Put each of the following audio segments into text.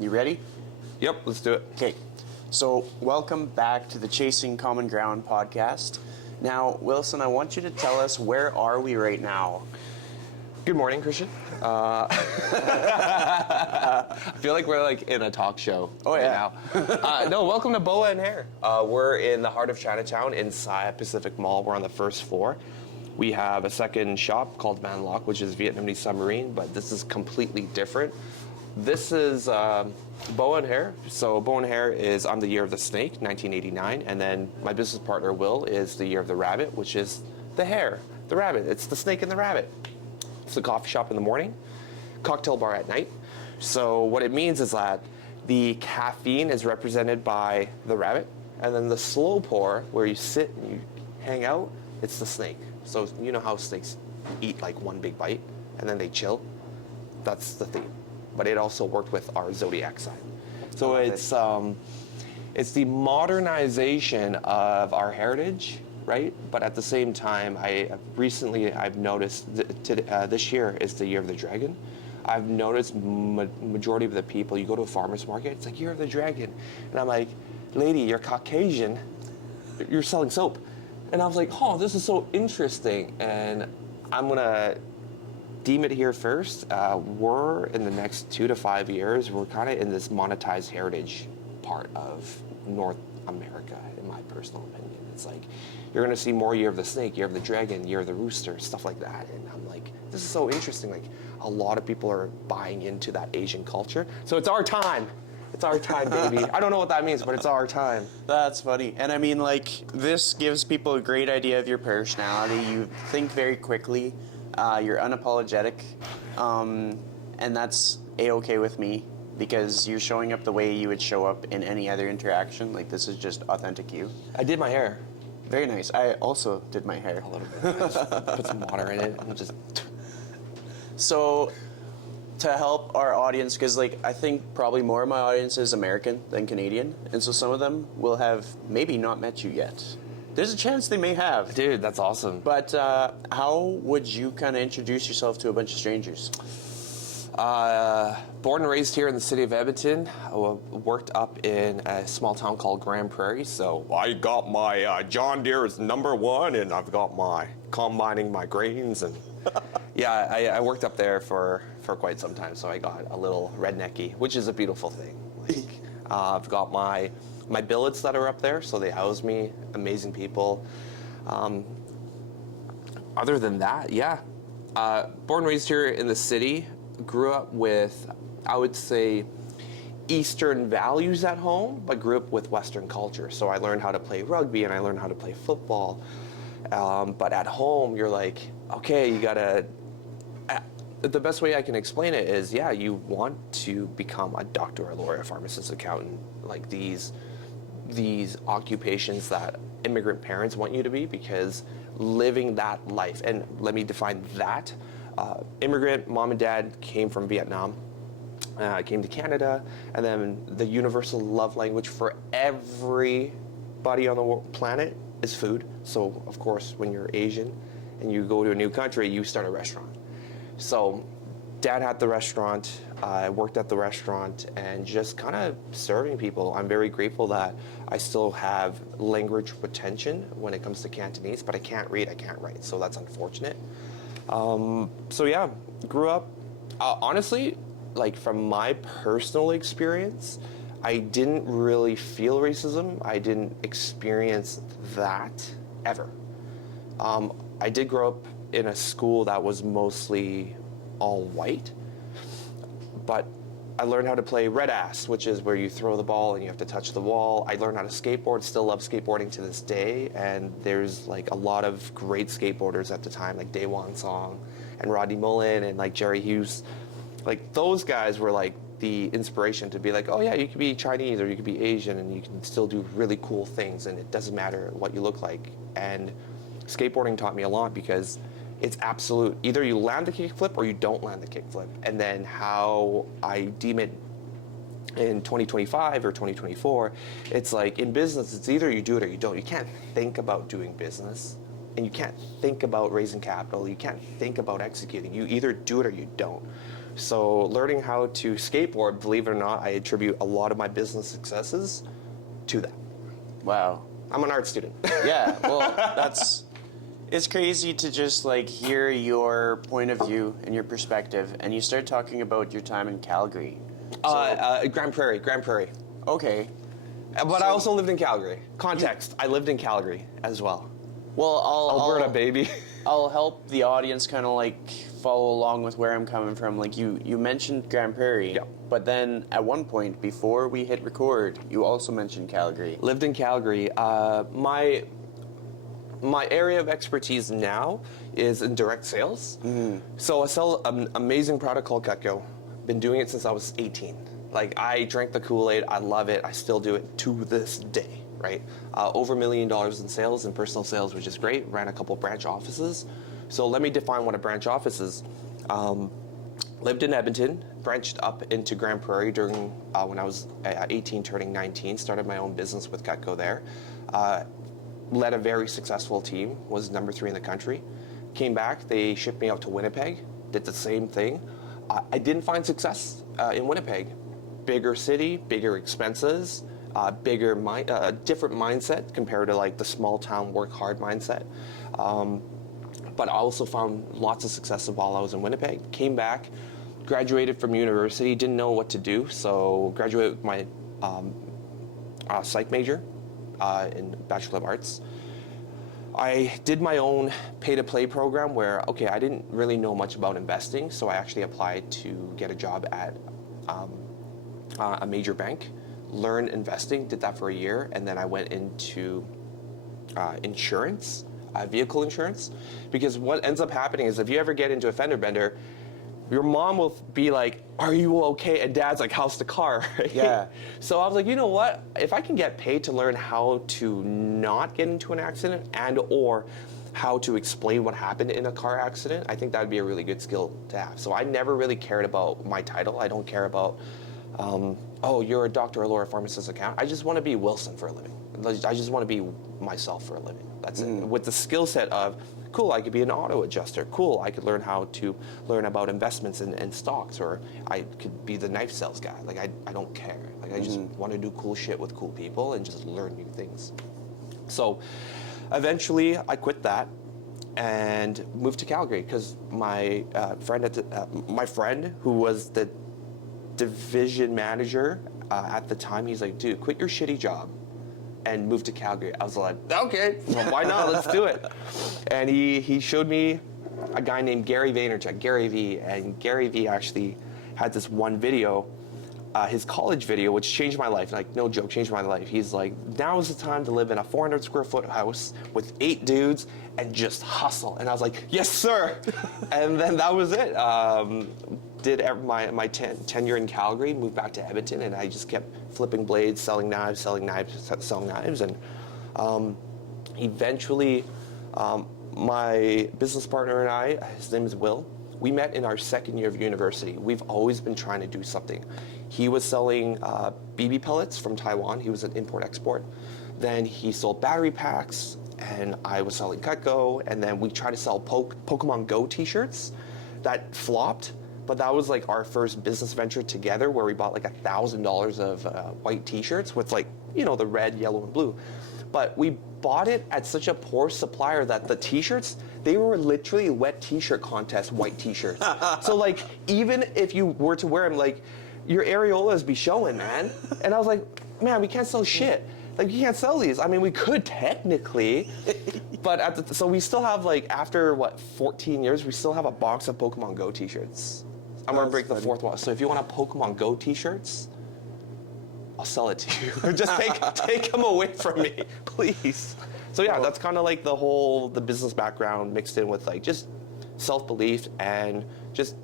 You ready? Yep, let's do it. Okay. So, welcome back to the Chasing Common Ground podcast. Now, Wilson, I want you to tell us, where are we right now? Good morning, Christian. I feel like we're like in a talk show now. No, welcome to Boa and Hare. We're in the heart of Chinatown inside Pacific Mall. We're on the first floor. We have a second shop called Van Lock, which is Vietnamese submarine, but this is completely different. This is Boa and Hare. So Boa and Hare is I'm the year of the snake, 1989, and then my business partner Will is the year of the rabbit, which is the hare, the rabbit. It's the snake and the rabbit. It's a coffee shop in the morning, cocktail bar at night. So what it means is that the caffeine is represented by the rabbit, and then the slow pour, where you sit and you hang out, it's the snake. So you know how snakes eat like one big bite and then they chill? That's the theme. But it also worked with our zodiac sign. So it's the modernization of our heritage, right? But at the same time, I've noticed this year is the year of the dragon. I've noticed majority of the people, you go to a farmer's market, it's like, year of the dragon. And I'm like, lady, you're Caucasian, you're selling soap. And I was like, oh, this is so interesting. And I'm gonna deem it here first. We're in the next 2 to 5 years, we're kind of in this monetized heritage part of North America, in my personal opinion. It's like, you're gonna see more year of the snake, year of the dragon, year of the rooster, stuff like that. And I'm like, this is so interesting. Like, a lot of people are buying into that Asian culture. So it's our time. It's our time, baby. I don't know what that means, but it's our time. That's funny. And I mean, like, this gives people a great idea of your personality. You think very quickly. You're unapologetic. And that's A-okay with me, because you're showing up the way you would show up in any other interaction. Like, this is just authentic you. I did my hair. Very nice. I also did my hair. A little bit. Just put some water in it and just... So, to help our audience, because like I think probably more of my audience is American than Canadian, and so some of them will have maybe not met you yet. There's a chance they may have. Dude, that's awesome. But how would you kind of introduce yourself to a bunch of strangers? Born and raised here in the city of Edmonton. I worked up in a small town called Grand Prairie. So I got my John Deere's #1, and I've got my combining my grains, and yeah, I worked up there for quite some time. So I got a little rednecky, which is a beautiful thing. Like, I've got my billets that are up there, so they house me. Amazing people. Other than that, yeah. Born and raised here in the city. Grew up with, I would say, Eastern values at home, but grew up with Western culture. So I learned how to play rugby and I learned how to play football. But at home, you're like, okay, you gotta, the best way I can explain it is, yeah, you want to become a doctor, a lawyer, a pharmacist, accountant, like these occupations that immigrant parents want you to be, because living that life, and let me define that. Immigrant mom and dad came from Vietnam, came to Canada, and then the universal love language for everybody on the planet is food. So of course, when you're Asian and you go to a new country, you start a restaurant. So dad had the restaurant, I worked at the restaurant, and just kind of serving people. I'm very grateful that I still have language retention when it comes to Cantonese, but I can't read, I can't write, so that's unfortunate. So yeah, grew up, honestly, like from my personal experience, I didn't really feel racism. I didn't experience that ever. I did grow up in a school that was mostly all white, but I learned how to play red ass, which is where you throw the ball and you have to touch the wall. I learned how to skateboard, still love skateboarding to this day, and there's like a lot of great skateboarders at the time, like Daewon Song and Rodney Mullen and like Jerry Hughes. Like those guys were like the inspiration to be like, oh yeah, you could be Chinese or you could be Asian and you can still do really cool things, and it doesn't matter what you look like. And skateboarding taught me a lot, because it's absolute. Either you land the kickflip or you don't land the kickflip. And then how I deem it in 2025 or 2024, it's like in business, it's either you do it or you don't. You can't think about doing business, and you can't think about raising capital. You can't think about executing. You either do it or you don't. So learning how to skateboard, believe it or not, I attribute a lot of my business successes to that. Wow. I'm an art student. Yeah, well, it's crazy to just like hear your point of view and your perspective, and you start talking about your time in Calgary. Grand Prairie. Okay. But I also lived in Calgary. Context, I lived in Calgary as well. Well, Alberta, baby. I'll help the audience kind of like follow along with where I'm coming from. Like you mentioned Grand Prairie, yeah. But then at one point before we hit record, you also mentioned Calgary. Lived in Calgary. My area of expertise now is in direct sales. Mm-hmm. So I sell an amazing product called Cutco. Been doing it since I was 18. Like, I drank the Kool-Aid. I love it. I still do it to this day, right? Over $1 million in sales and personal sales, which is great. Ran a couple branch offices. So let me define what a branch office is. Lived in Edmonton, branched up into Grand Prairie during when I was 18, turning 19. Started my own business with Cutco there. Led a very successful team, was number 3 in the country. Came back, they shipped me out to Winnipeg, did the same thing. I didn't find success in Winnipeg. Bigger city, bigger expenses, different mindset compared to like the small town work hard mindset. But I also found lots of success while I was in Winnipeg. Came back, graduated from university, didn't know what to do, so graduated with my psych major in Bachelor of Arts. I did my own pay-to-play program where, okay, I didn't really know much about investing, so I actually applied to get a job at a major bank, learned investing, did that for a year, and then I went into insurance, vehicle insurance, because what ends up happening is if you ever get into a fender bender, your mom will be like, are you okay? And dad's like, how's the car? Right? Yeah. So I was like, you know what? If I can get paid to learn how to not get into an accident and or how to explain what happened in a car accident, I think that would be a really good skill to have. So I never really cared about my title. I don't care about, oh, you're a doctor or a pharmacist account. I just want to be Wilson for a living. I just want to be myself for a living. That's it. With the skill set of, cool, I could be an auto adjuster. Cool, I could learn how to learn about investments and stocks, or I could be the knife sales guy. Like, I don't care. Like, I just want to do cool shit with cool people and just learn new things. So eventually I quit that and moved to Calgary because my friend who was the division manager at the time, he's like, dude, quit your shitty job and move to Calgary. I was like, okay, well, why not? Let's do it. And he showed me a guy named Gary Vaynerchuk, Gary V. And Gary V actually had this one video, his college video, which changed my life. Like, no joke, changed my life. He's like, now is the time to live in a 400 square foot house with 8 dudes and just hustle. And I was like, yes, sir. And then that was it. Did my tenure in Calgary, moved back to Edmonton, and I just kept flipping blades, selling knives, and eventually my business partner and I, his name is Will, we met in our second year of university. We've always been trying to do something. He was selling BB pellets from Taiwan. He was an import-export. Then he sold battery packs, and I was selling Cutco, and then we tried to sell Pokemon Go t-shirts. That flopped. But that was like our first business venture together where we bought like $1,000 of white t-shirts with like, you know, the red, yellow, and blue. But we bought it at such a poor supplier that the t-shirts, they were literally wet t-shirt contest white t-shirts. So like, even if you were to wear them, like, your areolas be showing, man. And I was like, man, we can't sell shit. Like, you can't sell these. I mean, we could technically, but so we still have like, after what, 14 years, we still have a box of Pokemon Go t-shirts. I'm going to break the fourth wall. So if you want a Pokemon Go t-shirts, I'll sell it to you. Just take them away from me, please. So yeah, that's kind of like the business background mixed in with like just self-belief and just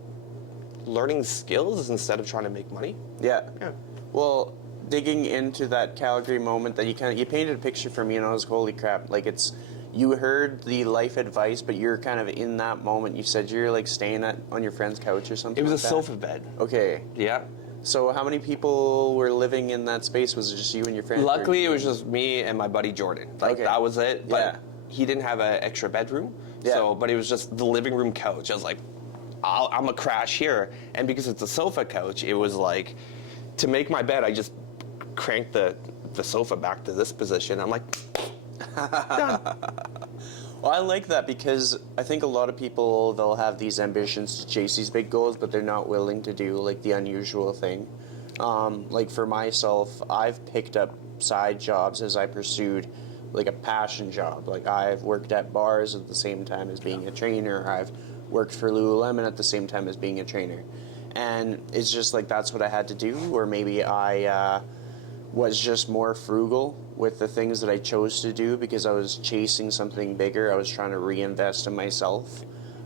learning skills instead of trying to make money. Yeah. Well, digging into that Calgary moment that you painted a picture for me and I was, holy crap, like you heard the life advice, but you're kind of in that moment. You said you're like staying on your friend's couch or something. It was like a sofa bed. Okay. Yeah. So how many people were living in that space? Was it just you and your friend? Luckily, it was just me and my buddy Jordan. Like, that was it. But yeah. He didn't have an extra bedroom. Yeah. So, but it was just the living room couch. I was like, I'm gonna crash here. And because it's a sofa couch, it was like, to make my bed, I just cranked the sofa back to this position. I'm like, done. Well, I like that because I think a lot of people, they'll have these ambitions to chase these big goals, but they're not willing to do like the unusual thing. Like for myself, I've picked up side jobs as I pursued like a passion job. Like I've worked at bars at the same time as being a trainer. I've worked for Lululemon at the same time as being a trainer. And it's just like that's what I had to do, or maybe I was just more frugal with the things that I chose to do because I was chasing something bigger. I was trying to reinvest in myself.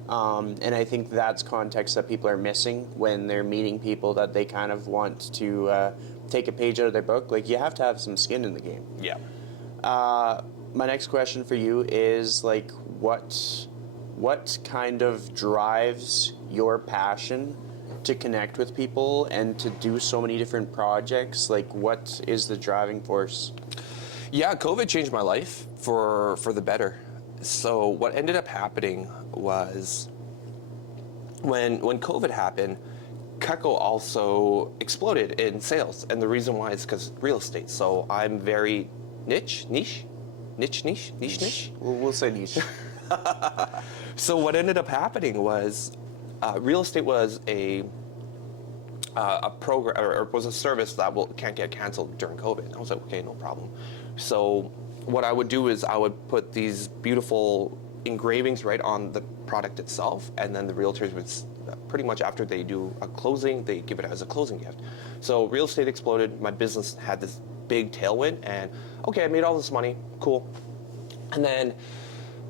And I think that's context that people are missing when they're meeting people that they kind of want to take a page out of their book. Like, you have to have some skin in the game. Yeah. My next question for you is, like, what kind of drives your passion to connect with people and to do so many different projects? Like, what is the driving force? Yeah, COVID changed my life for the better. So what ended up happening was when COVID happened, Cutco also exploded in sales. And the reason why is because real estate. So I'm very niche. We'll say niche. So what ended up happening was real estate was a program, or was a service that can't get canceled during COVID. I was like, okay, no problem. So what I would do is I would put these beautiful engravings right on the product itself, and then the realtors would pretty much after they do a closing, they give it as a closing gift. So real estate exploded. My business had this big tailwind, and okay, I made all this money, cool. And then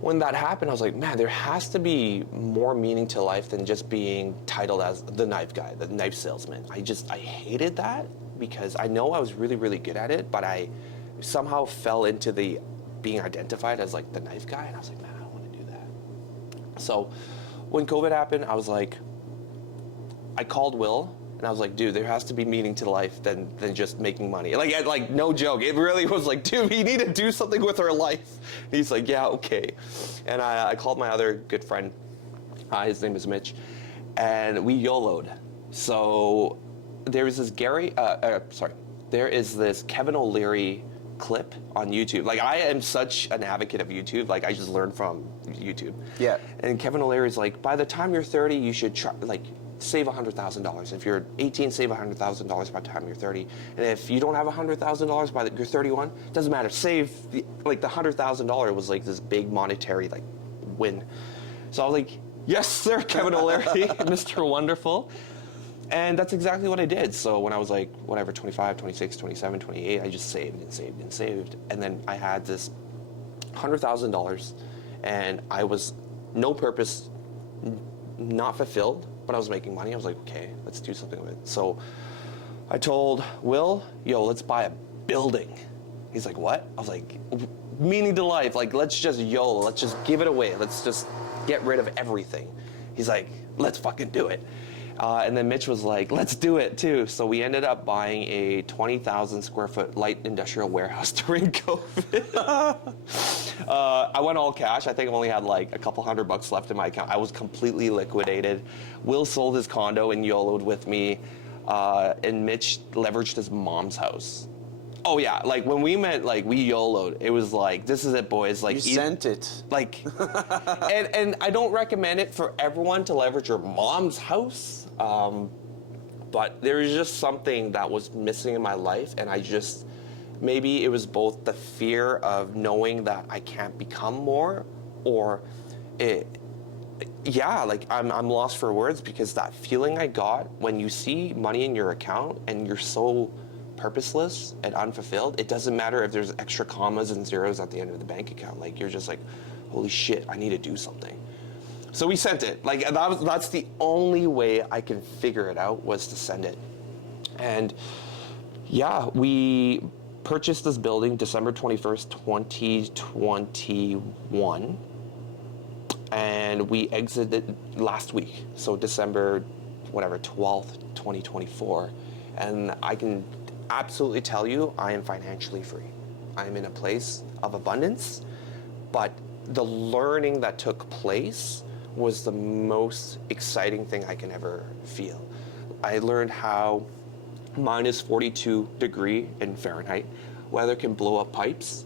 when that happened, I was like, man, there has to be more meaning to life than just being titled as the knife guy, the knife salesman. I hated that because I know I was really, really good at it, but I somehow fell into the being identified as like the knife guy, and I was like, man, I don't want to do that. So when COVID happened, I was like, I called Will, and I was like, dude, there has to be meaning to life than just making money. Like no joke. It really was like, dude, we need to do something with our life. And he's like, yeah, okay. And I called my other good friend. His name is Mitch. And we YOLO'd. So there is this there is this Kevin O'Leary clip on YouTube. Like, I am such an advocate of YouTube. Like, I just learned from YouTube. Yeah. And Kevin O'Leary's like, by the time you're 30, you should try, like, save $100,000. If you're 18, save $100,000 by the time you're 30. And if you don't have $100,000 by you're 31, doesn't matter. Save the $100,000 was like this big monetary like win. So I was like, yes, sir, Kevin O'Leary, Mr. Wonderful. And that's exactly what I did. So when I was like, whatever, 25, 26, 27, 28, I just saved and saved and saved. And then I had this $100,000, and I was no purpose, not fulfilled, but I was making money. I was like, okay, let's do something with it. So I told Will, yo, let's buy a building. He's like, what? I was like, meaning to life. Like, let's just YOLO. Let's just give it away. Let's just get rid of everything. He's like, let's fucking do it. And then Mitch was like, let's do it too. So we ended up buying a 20,000 square foot light industrial warehouse during COVID. I went all cash. I think I only had like a couple $100 left in my account. I was completely liquidated. Will sold his condo and YOLO'd with me. And Mitch leveraged his mom's house. Oh yeah, like when we met, like we YOLO'd, it was like, this is it, boys. Like, you sent it. Like, and I don't recommend it for everyone to leverage your mom's house. But there was just something that was missing in my life, and maybe it was both the fear of knowing that I can't become more, or like I'm lost for words, because that feeling I got when you see money in your account and you're so purposeless and unfulfilled, it doesn't matter if there's extra commas and zeros at the end of the bank account. Like, you're just like, holy shit, I need to do something. So we sent it. Like, that's the only way I could figure it out, was to send it. And yeah, we purchased this building December 21st, 2021. And we exited last week. So December, 12th, 2024. And I can absolutely tell you, I am financially free. I am in a place of abundance, but the learning that took place was the most exciting thing I can ever feel. I learned how minus 42 degree in Fahrenheit weather can blow up pipes.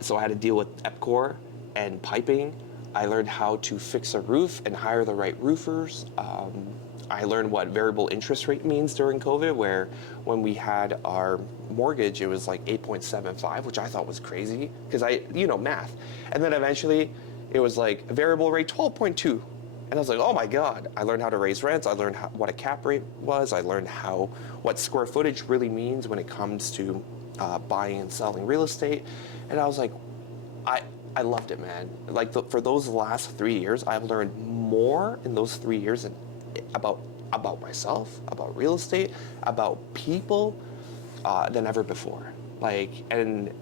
So I had to deal with EPCOR and piping. I learned how to fix a roof and hire the right roofers. I learned what variable interest rate means during COVID, where when we had our mortgage, it was like 8.75, which I thought was crazy because math. And then eventually it was like variable rate 12.2. And I was like, oh my God. I learned how to raise rents. I learned what a cap rate was. I learned what square footage really means when it comes to buying and selling real estate. And I was like, I loved it, man. Like for those last 3 years, I've learned more in those 3 years about myself, about real estate, about people than ever before. And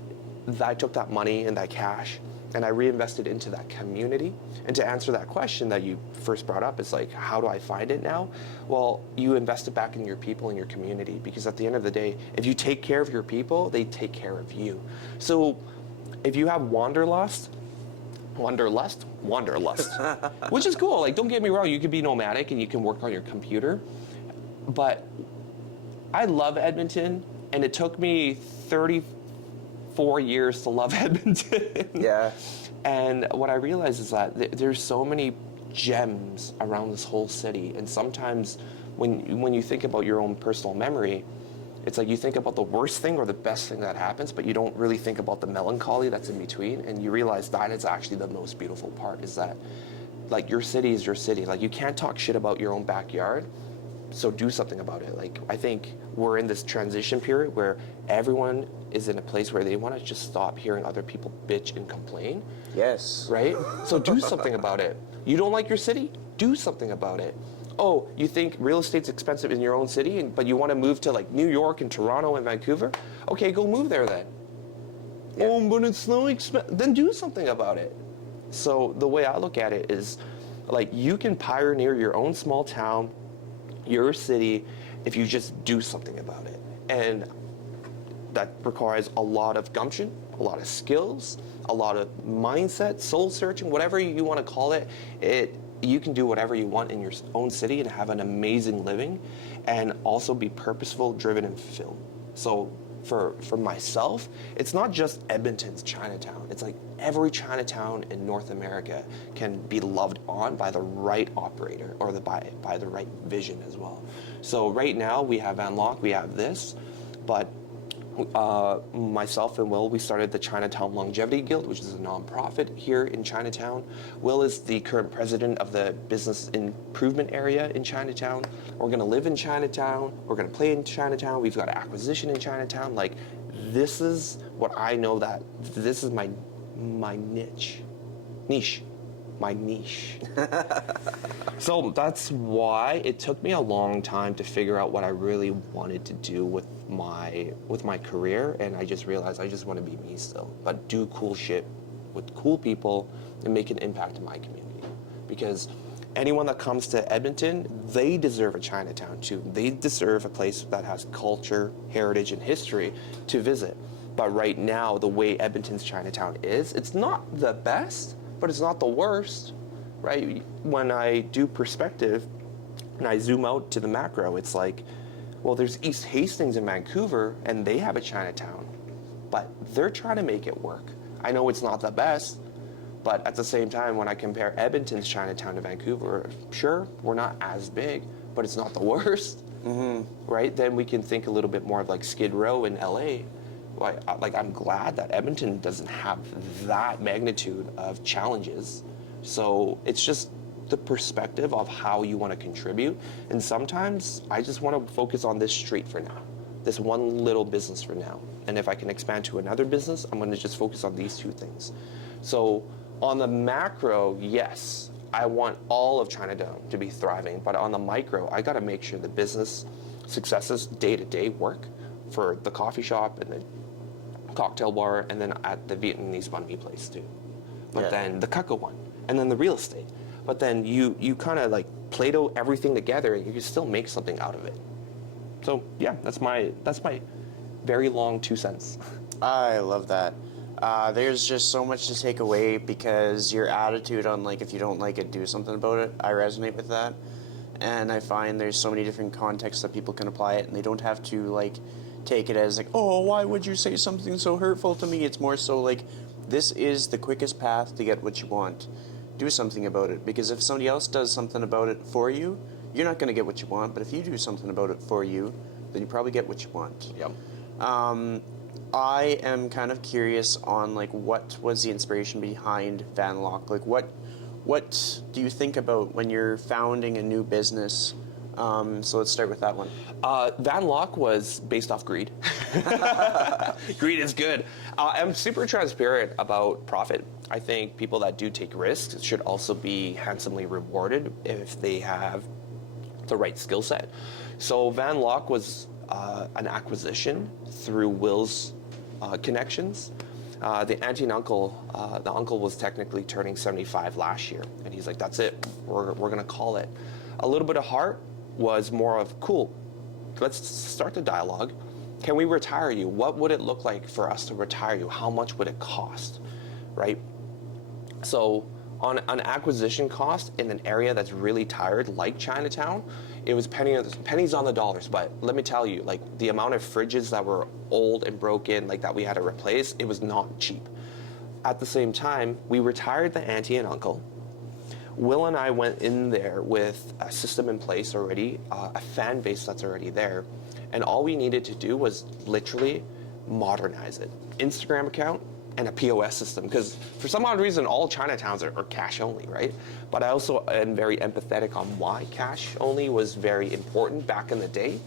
I took that money and that cash and I reinvested into that community. And to answer that question that you first brought up, is like, how do I find it now? Well, you invest it back in your people and your community, because at the end of the day, if you take care of your people, they take care of you. So if you have wanderlust, which is cool. Like, don't get me wrong, you can be nomadic and you can work on your computer. But I love Edmonton, and it took me 34 years to love Edmonton. Yeah. And what I realized is that there's so many gems around this whole city. And sometimes when you think about your own personal memory, it's like you think about the worst thing or the best thing that happens, but you don't really think about the melancholy that's in between. And you realize that is actually the most beautiful part, is that, like, your city is your city. Like, you can't talk shit about your own backyard, so do something about it. Like, I think we're in this transition period where everyone is in a place where they want to just stop hearing other people bitch and complain. Yes. Right? So do something about it. You don't like your city? Do something about it. Oh, you think real estate's expensive in your own city, but you want to move to like New York and Toronto and Vancouver? Okay, go move there then. Yeah. Oh, but it's so expensive. Then do something about it. So the way I look at it is, like, you can pioneer your own small town, your city, if you just do something about it. And that requires a lot of gumption, a lot of skills, a lot of mindset, soul searching, whatever you want to call it. You can do whatever you want in your own city and have an amazing living, and also be purposeful, driven, and fulfilled. So for myself, it's not just Edmonton's Chinatown. It's like every Chinatown in North America can be loved on by the right operator, or by the right vision as well. So right now we have Van Locke, we have this, but myself and Will, we started the Chinatown Longevity Guild, which is a nonprofit here in Chinatown. Will is the current president of the business improvement area in Chinatown. We're going to live in Chinatown. We're going to play in Chinatown. We've got acquisition in Chinatown. Like, this is what I know, that this is my niche. So that's why it took me a long time to figure out what I really wanted to do with my career, and I just realized I just want to be me still, but do cool shit with cool people and make an impact in my community. Because anyone that comes to Edmonton, they deserve a Chinatown too. They deserve a place that has culture, heritage, and history to visit. But right now, the way Edmonton's Chinatown is, it's not the best, but it's not the worst, right? When I do perspective and I zoom out to the macro, it's like, well, there's East Hastings in Vancouver, and they have a Chinatown, but they're trying to make it work. I know it's not the best, but at the same time, when I compare Edmonton's Chinatown to Vancouver, sure, we're not as big, but it's not the worst, right? Then we can think a little bit more of like Skid Row in LA. Like, I'm glad that Edmonton doesn't have that magnitude of challenges. So it's just the perspective of how you want to contribute. And sometimes I just want to focus on this street for now, this one little business for now. And if I can expand to another business, I'm going to just focus on these two things. So on the macro, yes, I want all of Chinatown to be thriving. But on the micro, I got to make sure the business successes day-to-day work for the coffee shop and the cocktail bar, and then at the Vietnamese banh mi place too. But then the Cucco one, and then the real estate. But then you kind of like Play-Doh everything together, and you can still make something out of it. So yeah, that's my very long 2 cents. I love that. There's just so much to take away because your attitude on like if you don't like it, do something about it. I resonate with that, and I find there's so many different contexts that people can apply it, and they don't have to like take it as like, oh, why would you say something so hurtful to me? It's more so like, this is the quickest path to get what you want. Do something about it, because if somebody else does something about it for you, you're not going to get what you want. But if you do something about it for you, then you probably get what you want. Yep. I am kind of curious on like what was the inspiration behind Van Lock? Like what do you think about when you're founding a new business? So let's start with that one. Van Lock was based off greed. Greed is good. I'm super transparent about profit. I think people that do take risks should also be handsomely rewarded if they have the right skill set. So Van Lock was an acquisition through Will's connections. The auntie and uncle, the uncle was technically turning 75 last year, and he's like, that's it, we're gonna call it. A little bit of heart was more of, cool, let's start the dialogue. Can we retire you? What would it look like for us to retire you? How much would it cost, right? So on an acquisition cost in an area that's really tired, like Chinatown, it was pennies on the dollars. But let me tell you, like the amount of fridges that were old and broken, like that we had to replace, it was not cheap. At the same time, we retired the auntie and uncle. Will and I went in there with a system in place already, a fan base that's already there, and all we needed to do was literally modernize it. Instagram account and a POS system, because for some odd reason, all Chinatowns are cash only, right? But I also am very empathetic on why cash only was very important back in the day.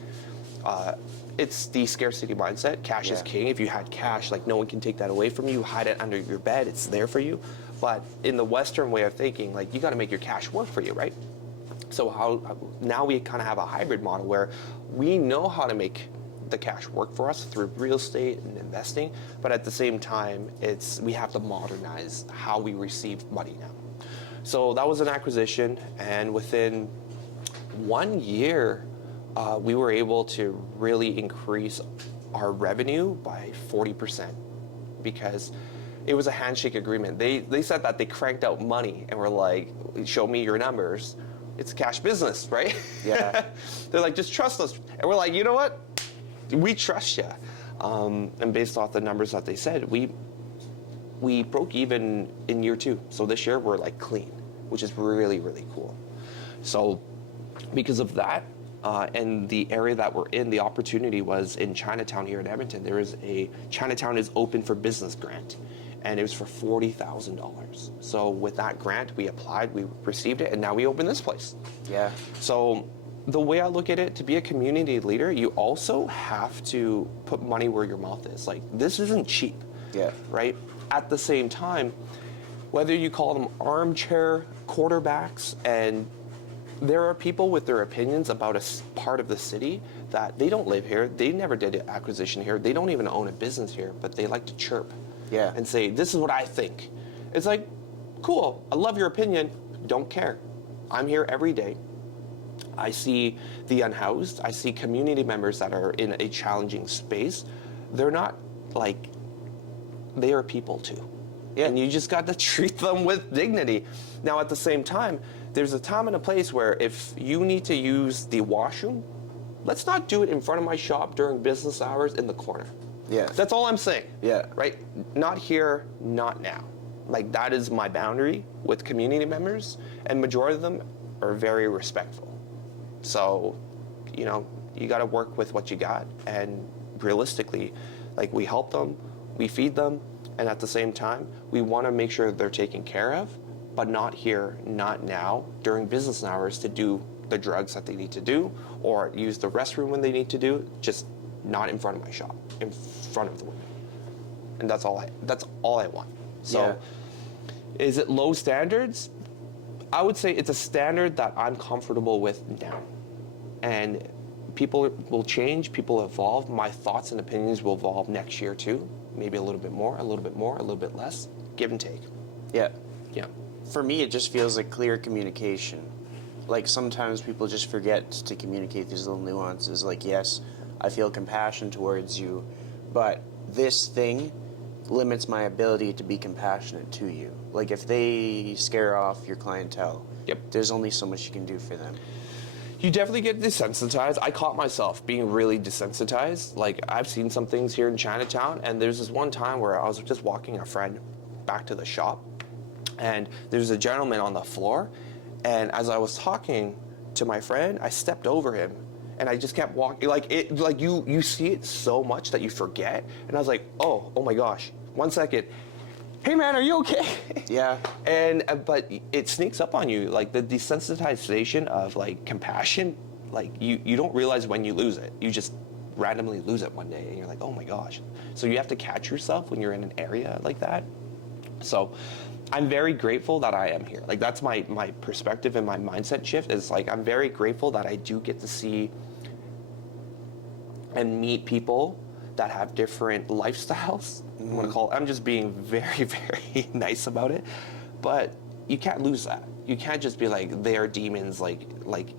It's the scarcity mindset. Cash is king. If you had cash, like no one can take that away from you. Hide it under your bed. It's there for you. But in the Western way of thinking, like you got to make your cash work for you, right? So now we kind of have a hybrid model where we know how to make the cash work for us through real estate and investing, but at the same time, we have to modernize how we receive money now. So that was an acquisition, and within 1 year, we were able to really increase our revenue by 40% because it was a handshake agreement. They said that they cranked out money and were like, show me your numbers. It's a cash business, right? Yeah. They're like, just trust us. And we're like, you know what? We trust you. And based off the numbers that they said, we broke even in year 2. So this year we're like clean, which is really, really cool. So because of that, and the area that we're in, the opportunity was in Chinatown here in Edmonton. There is a Chinatown is open for business grant, and it was for $40,000. So with that grant, we applied, we received it, and now we open this place. Yeah. So the way I look at it, to be a community leader, you also have to put money where your mouth is. Like, this isn't cheap. Yeah. Right? At the same time, whether you call them armchair quarterbacks, and there are people with their opinions about a part of the city that they don't live here, they never did an acquisition here, they don't even own a business here, but they like to chirp and say, this is what I think. It's like, cool, I love your opinion, don't care. I'm here every day. I see the unhoused, I see community members that are in a challenging space. They're not like, they are people too. Yeah. And you just got to treat them with dignity. Now at the same time, there's a time and a place where if you need to use the washroom, let's not do it in front of my shop during business hours in the corner. Yeah. That's all I'm saying. Yeah. Right? Not here, not now. Like that is my boundary with community members, and majority of them are very respectful. So, you know, you got to work with what you got, and realistically, like we help them, we feed them, and at the same time, we want to make sure they're taken care of, but not here, not now, during business hours to do the drugs that they need to do, or use the restroom when they need to do, just not in front of my shop, in front of the window. And that's all I want. So, is it low standards? I would say it's a standard that I'm comfortable with now. And people will change, people evolve. My thoughts and opinions will evolve next year too. Maybe a little bit more, a little bit more, a little bit less. Give and take. Yeah. Yeah. For me, it just feels like clear communication. Like sometimes people just forget to communicate these little nuances. Like, yes, I feel compassion towards you, but this thing limits my ability to be compassionate to you. Like if they scare off your clientele, Yep. there's only so much you can do for them. You definitely get desensitized. I caught myself being really desensitized. Like, I've seen some things here in Chinatown, and there's this one time where I was just walking a friend back to the shop, and there's a gentleman on the floor, and as I was talking to my friend, I stepped over him, and I just kept walking. Like, you see it so much that you forget, and I was like, oh my gosh, 1 second. Hey man, are you okay? Yeah. And but it sneaks up on you, like the desensitization of like compassion. Like you don't realize when you lose it. You just randomly lose it one day, and you're like, oh my gosh. So you have to catch yourself when you're in an area like that. So I'm very grateful that I am here. Like that's my perspective and my mindset shift is like I'm very grateful that I do get to see and meet people that have different lifestyles. I'm just being very, very nice about it. But you can't lose that. You can't just be like, they are demons, like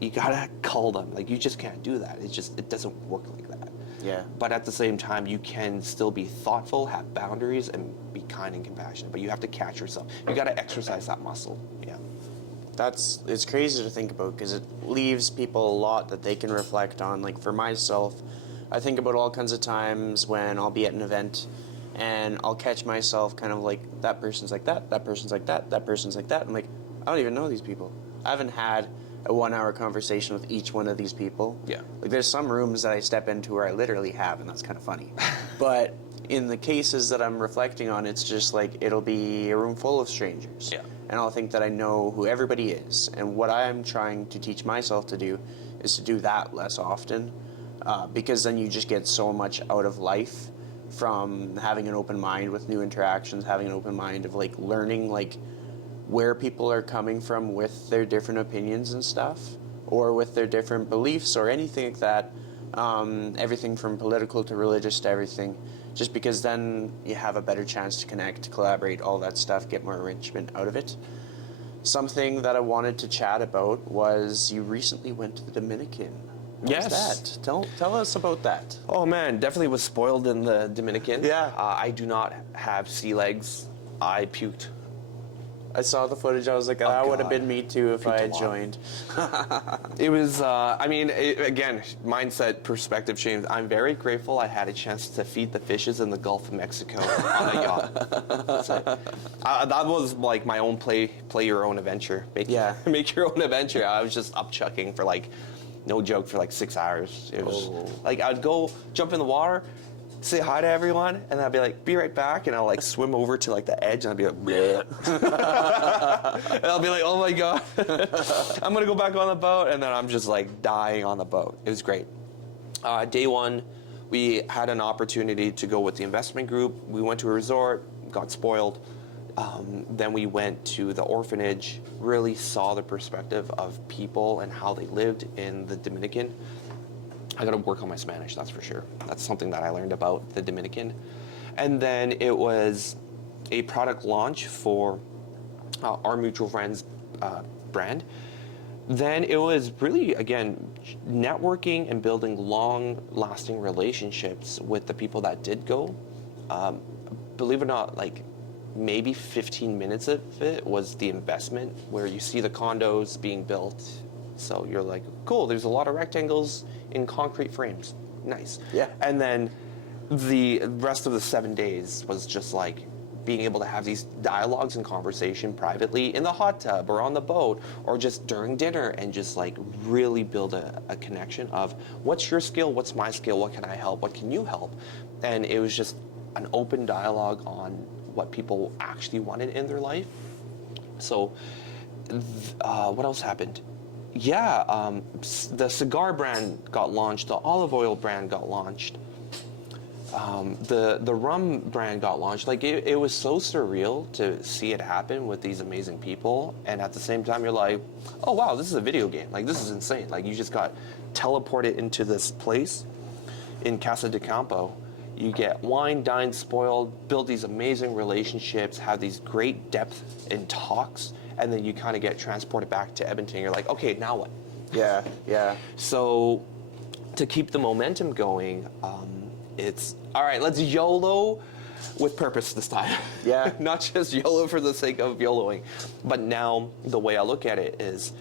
you gotta cull them. Like you just can't do that. It doesn't work like that. Yeah. But at the same time, you can still be thoughtful, have boundaries, and be kind and compassionate. But you have to catch yourself. You gotta exercise that muscle. Yeah. It's crazy to think about because it leaves people a lot that they can reflect on. Like for myself, I think about all kinds of times when I'll be at an event and I'll catch myself kind of like, that person's like that person's like that person's like that. I'm like, I don't even know these people. I haven't had a 1 hour conversation with each one of these people. Yeah. Like there's some rooms that I step into where I literally have, and that's kind of funny. But in the cases that I'm reflecting on, it's just like, it'll be a room full of strangers. Yeah. And I'll think that I know who everybody is. And what I'm trying to teach myself to do is to do that less often. Because then you just get so much out of life from having an open mind with new interactions, having an open mind of like learning like where people are coming from with their different opinions and stuff, or with their different beliefs or anything like that. Everything from political to religious to everything. Just because then you have a better chance to connect, collaborate, all that stuff, get more enrichment out of it. Something that I wanted to chat about was you recently went to the Dominican. What was that? Tell us about that. Oh man, definitely was spoiled in the Dominican. Yeah. I do not have sea legs. I puked. I saw the footage. I was like, that would have been me too if I had joined. It was, again, mindset, perspective change. I'm very grateful I had a chance to feed the fishes in the Gulf of Mexico on a yacht. So, that was like my own play your own adventure. Make your own adventure. I was just upchucking for like, no joke, for like 6 hours. It was like I'd go jump in the water, say hi to everyone, and then I'd be like, be right back, and I'll like swim over to like the edge, and I'd be like, bleh. And I'll be like, oh my god, I'm gonna go back on the boat, and then I'm just like dying on the boat. It was great. Day one, we had an opportunity to go with the investment group. We went to a resort, got spoiled. Then we went to the orphanage, really saw the perspective of people and how they lived in the Dominican. I got to work on my Spanish, that's for sure. That's something that I learned about the Dominican. And then it was a product launch for our mutual friends brand. Then it was really, again, networking and building long-lasting relationships with the people that did go. Believe it or not, like maybe 15 minutes of it was the investment, where you see the condos being built. So you're like, cool, there's a lot of rectangles in concrete frames. Nice. Yeah. And then the rest of the 7 days was just like being able to have these dialogues and conversation privately in the hot tub or on the boat or just during dinner, and just like really build a connection of what's your skill, what's my skill, what can I help, what can you help? And it was just an open dialogue on what people actually wanted in their life. So what else happened? Yeah, the cigar brand got launched, the olive oil brand got launched, the rum brand got launched. Like it was so surreal to see it happen with these amazing people, and at the same time you're like, oh wow, this is a video game. Like this is insane. Like you just got teleported into this place in Casa de Campo. You get wine, dine, spoiled, build these amazing relationships, have these great depth in talks, and then you kind of get transported back to Edmonton. You're like, okay, now what? Yeah, yeah. So to keep the momentum going, it's, all right, let's YOLO with purpose this time. Yeah. Not just YOLO for the sake of YOLOing. But now the way I look at it is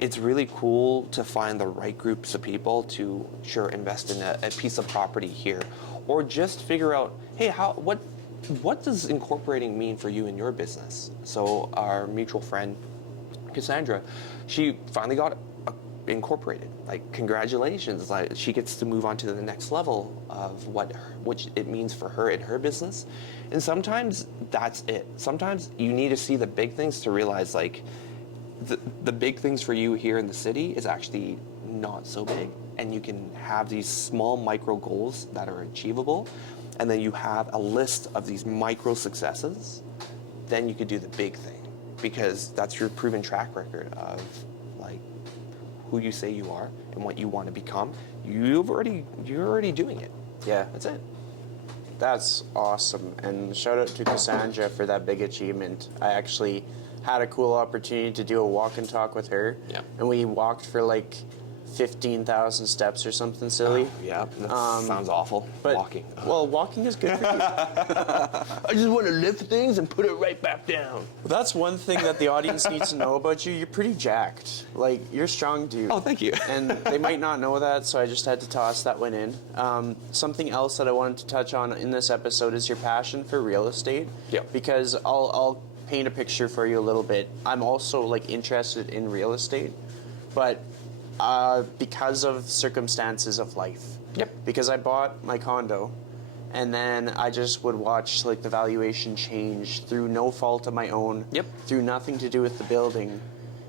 it's really cool to find the right groups of people to invest in a piece of property here, or just figure out, hey, what does incorporating mean for you in your business? So our mutual friend, Cassandra, she finally got incorporated. Like, congratulations! Like, she gets to move on to the next level of what it means for her in her business. And sometimes that's it. Sometimes you need to see the big things to realize, like, the big things for you here in the city is actually not so big, and you can have these small micro goals that are achievable, and then you have a list of these micro successes. Then you could do the big thing, because that's your proven track record of, like, who you say you are and what you want to become. You're already doing it. Yeah. That's it. That's awesome. And shout out to Cassandra for that big achievement. I actually had a cool opportunity to do a walk and talk with her. Yeah. And we walked for like 15,000 steps or something silly. Yeah, that sounds awful. But, walking. Well, walking is good for you. I just want to lift things and put it right back down. That's one thing that the audience needs to know about you. You're pretty jacked. Like, you're a strong dude. Oh, thank you. And they might not know that, so I just had to toss that one in. Something else that I wanted to touch on in this episode is your passion for real estate. Yeah. Because I'll paint a picture for you a little bit. I'm also, like, interested in real estate, but because of circumstances of life. Yep. Because I bought my condo, and then I just would watch, like, the valuation change through no fault of my own. Yep. Through nothing to do with the building,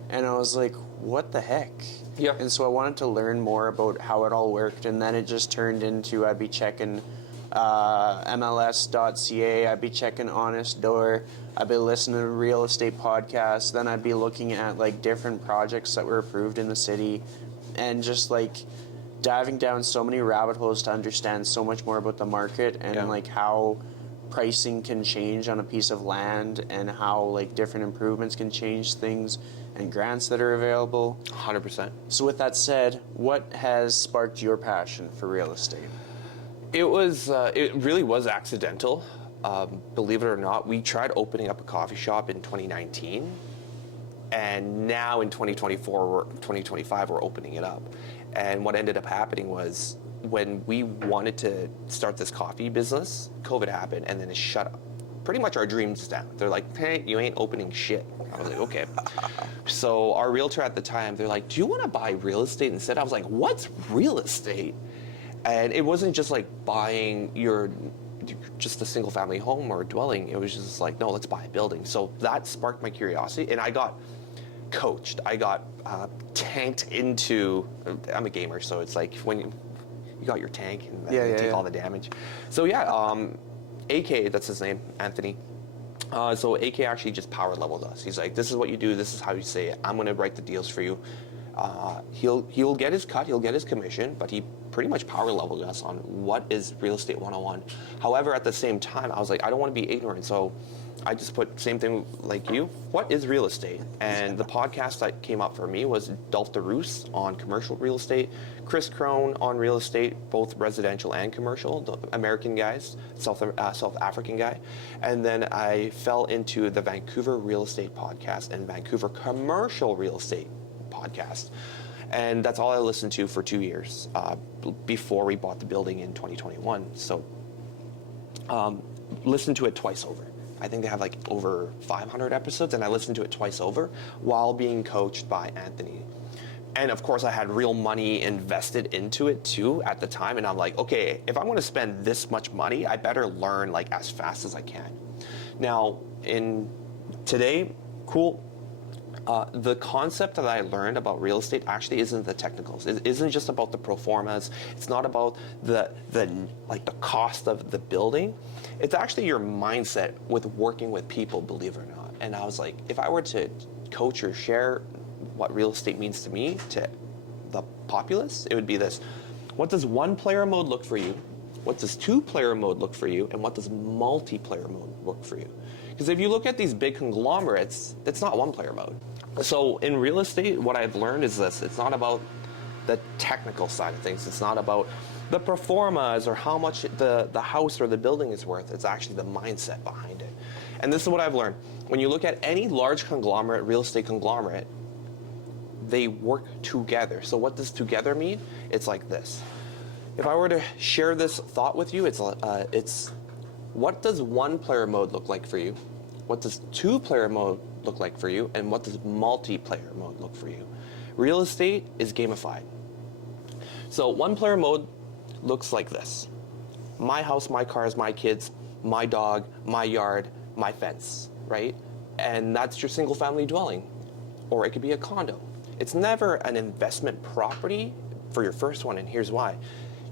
and I was like, what the heck? Yeah. And so I wanted to learn more about how it all worked, and then it just turned into I'd be checking MLS.ca, I'd be checking Honest Door, I'd be listening to real estate podcasts, then I'd be looking at, like, different projects that were approved in the city, and just, like, diving down so many rabbit holes to understand so much more about the market and like how pricing can change on a piece of land, and how, like, different improvements can change things, and grants that are available. 100%. So with that said, what has sparked your passion for real estate? It really was accidental. Believe it or not, we tried opening up a coffee shop in 2019, and now in 2025, we're opening it up. And what ended up happening was, when we wanted to start this coffee business, COVID happened, and then it shut pretty much our dreams down. They're like, hey, you ain't opening shit. I was like, okay. So our realtor at the time, they're like, do you want to buy real estate instead? I was like, what's real estate? And it wasn't just like buying just a single family home or dwelling. It was just like, no, let's buy a building. So that sparked my curiosity, and I got coached. I got tanked into, I'm a gamer, so it's like when you got your tank and then you take all the damage. So AK, that's his name, Anthony. So AK actually just power leveled us. He's like, this is what you do, this is how you say it. I'm gonna write the deals for you. He'll get his cut, he'll get his commission, but he pretty much power leveled us on what is real estate 101. However, at the same time, I was like, I don't want to be ignorant, so I just put same thing like you. What is real estate? And the podcast that came up for me was Dolph DeRoos on commercial real estate, Chris Crone on real estate, both residential and commercial, the American guys, South African guy. And then I fell into the Vancouver real estate podcast and Vancouver commercial real estate podcast. And that's all I listened to for 2 years before we bought the building in 2021. So listened to it twice over. I think they have like over 500 episodes, and I listened to it twice over while being coached by Anthony. And of course, I had real money invested into it too at the time, and I'm like, okay, if I'm going to spend this much money, I better learn like as fast as I can. Now, today, cool. The concept that I learned about real estate actually isn't the technicals. It isn't just about the pro formas. It's not about the cost of the building. It's actually your mindset with working with people, believe it or not. And I was like, if I were to coach or share what real estate means to me, to the populace, it would be this. What does one player mode look for you? What does two player mode look for you? And what does multiplayer mode look for you? Because if you look at these big conglomerates, it's not one player mode. So in real estate, what I've learned is this. It's not about the technical side of things. It's not about the performas or how much the house or the building is worth. It's actually the mindset behind it. And this is what I've learned. When you look at any large conglomerate, real estate conglomerate, they work together. So what does together mean? It's like this. If I were to share this thought with you, it's what does one player mode look like for you? What does two player mode look like for you? And what does multiplayer mode look for you? Real estate is gamified. So one player mode looks like this. My house, my cars, my kids, my dog, my yard, my fence, right? And that's your single family dwelling. Or it could be a condo. It's never an investment property for your first one, and here's why.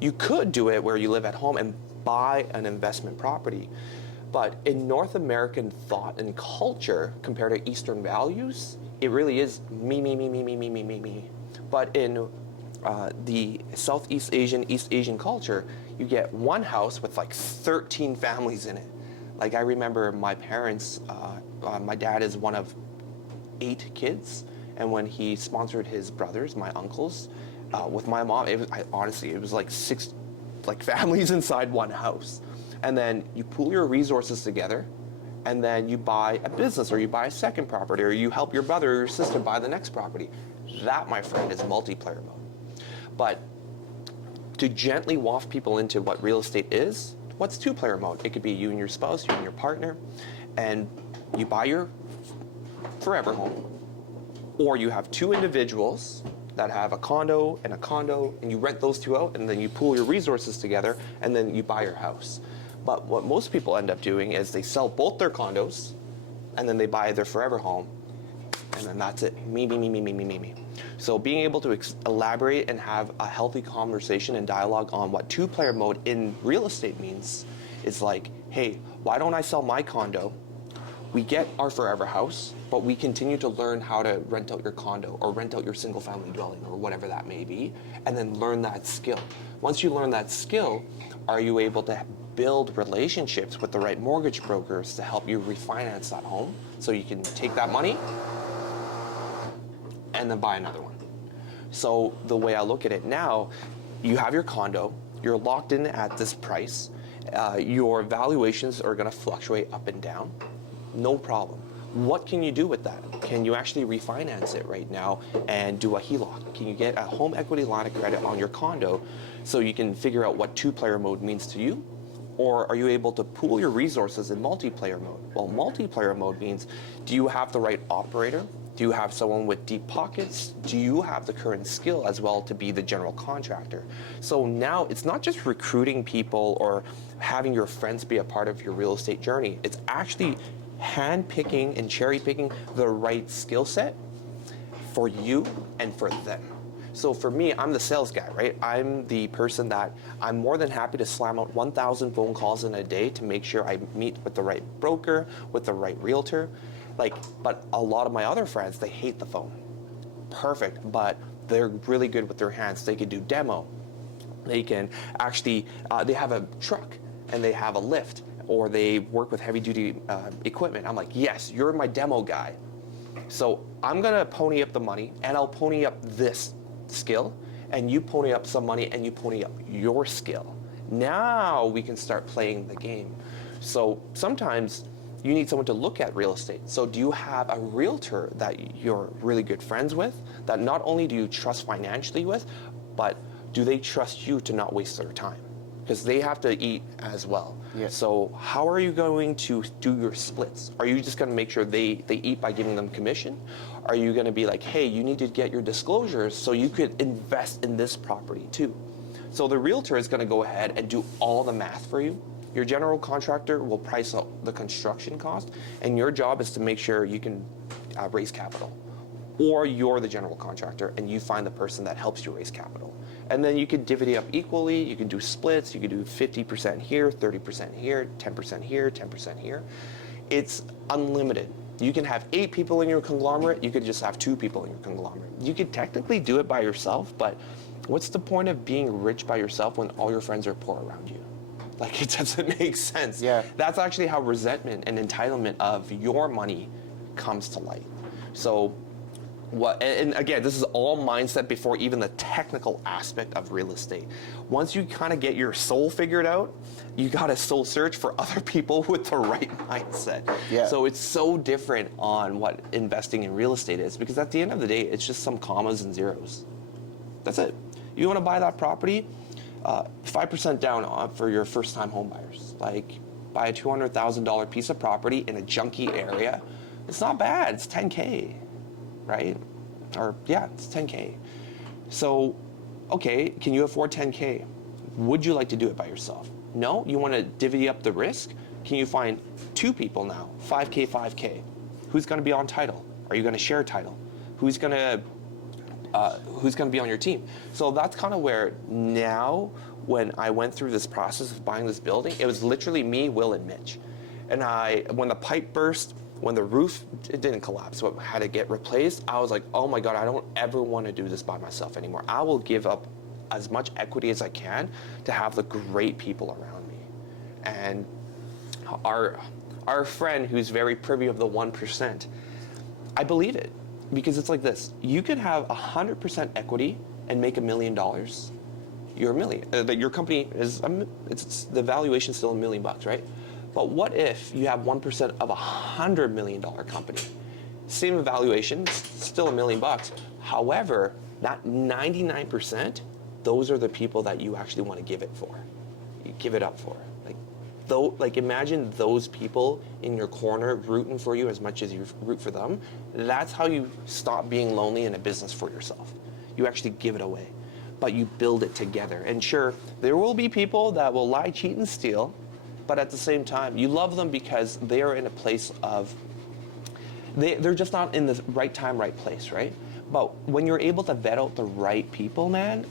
You could do it where you live at home and buy an investment property. But in North American thought and culture, compared to Eastern values, it really is me, me, me, me, me, me, me, me, me. But in the Southeast Asian, East Asian culture, you get one house with like 13 families in it. Like I remember my parents, my dad is one of 8 kids, and when he sponsored his brothers, my uncles, with my mom, honestly, it was like 6 families inside one house. And then you pool your resources together, and then you buy a business, or you buy a second property, or you help your brother or your sister buy the next property. That, my friend, is multiplayer mode. But to gently waft people into what real estate is, what's 2-player mode? It could be you and your spouse, you and your partner, and you buy your forever home, or you have 2 individuals that have a condo, and you rent those 2 out, and then you pool your resources together, and then you buy your house. But what most people end up doing is they sell both their condos, and then they buy their forever home, and then that's it. Me, me, me, me, me, me, me, me. So being able to elaborate and have a healthy conversation and dialogue on what 2-player mode in real estate means is like, hey, why don't I sell my condo? We get our forever house, but we continue to learn how to rent out your condo or rent out your single family dwelling or whatever that may be, and then learn that skill. Once you learn that skill, are you able to build relationships with the right mortgage brokers to help you refinance that home so you can take that money and then buy another one? So the way I look at it now, you have your condo, you're locked in at this price, your valuations are going to fluctuate up and down, no problem. What can you do with that? Can you actually refinance it right now and do a HELOC? Can you get a home equity line of credit on your condo so you can figure out what 2-player mode means to you? Or are you able to pool your resources in multiplayer mode? Well, multiplayer mode means, do you have the right operator? Do you have someone with deep pockets? Do you have the current skill as well to be the general contractor? So now it's not just recruiting people or having your friends be a part of your real estate journey. It's actually hand-picking and cherry-picking the right skill set for you and for them. So for me, I'm the sales guy, right? I'm the person that I'm more than happy to slam out 1,000 phone calls in a day to make sure I meet with the right broker, with the right realtor. But a lot of my other friends, they hate the phone. Perfect, but they're really good with their hands. They can do demo. They can actually, they have a truck and they have a lift, or they work with heavy duty equipment. I'm like, yes, you're my demo guy. So I'm gonna pony up the money, and I'll pony up this skill, and you pony up some money and you pony up your skill. Now we can start playing the game. So sometimes you need someone to look at real estate. So do you have a realtor that you're really good friends with, that not only do you trust financially with, but do they trust you to not waste their time? Because they have to eat as well. Yes. So how are you going to do your splits? Are you just going to make sure they eat by giving them commission? Are you going to be like, hey, you need to get your disclosures so you could invest in this property too? So the realtor is going to go ahead and do all the math for you. Your general contractor will price out the construction cost, and your job is to make sure you can raise capital. Or you're the general contractor and you find the person that helps you raise capital. And then you can divvy it up equally. You can do splits. You can do 50% here, 30% here, 10% here, 10% here. It's unlimited. You can have 8 people in your conglomerate. You could just have 2 people in your conglomerate. You could technically do it by yourself, but what's the point of being rich by yourself when all your friends are poor around you? Like, it doesn't make sense. Yeah. That's actually how resentment and entitlement of your money comes to light. So And again, this is all mindset before even the technical aspect of real estate. Once you kind of get your soul figured out, you got to soul search for other people with the right mindset. Yeah. So it's so different on what investing in real estate is, because at the end of the day, it's just some commas and zeros. That's it. You want to buy that property, 5% down for your first-time home buyers. Like, buy a $200,000 piece of property in a junky area. It's not bad. It's $10K. Right? Or, yeah, it's $10K. So, okay, can you afford $10K? Would you like to do it by yourself? No? You want to divvy up the risk? Can you find 2 people now? 5K, 5K. Who's going to be on title? Are you going to share title? Who's going to be on your team? So that's kind of where now, when I went through this process of buying this building, it was literally me, Will, and Mitch. And when the pipe burst, when the roof, it didn't collapse, so it had to get replaced, I was like, oh my God, I don't ever want to do this by myself anymore. I will give up as much equity as I can to have the great people around me. And our friend who's very privy of the 1%, I believe it, because it's like this. You could have 100% equity and make $1 million. You're a million. Your company is, it's the valuation is still $1 million, right? But what if you have 1% of a $100 million company? Same evaluation, still $1 million. However, that 99%, those are the people that you actually want to give it for. You give it up for. Like imagine those people in your corner rooting for you as much as you root for them. That's how you stop being lonely in a business for yourself. You actually give it away, but you build it together. And sure, there will be people that will lie, cheat, and steal. But at the same time, you love them because they are in a place of, they're just not in the right time, right place, right? But when you're able to vet out the right people, man,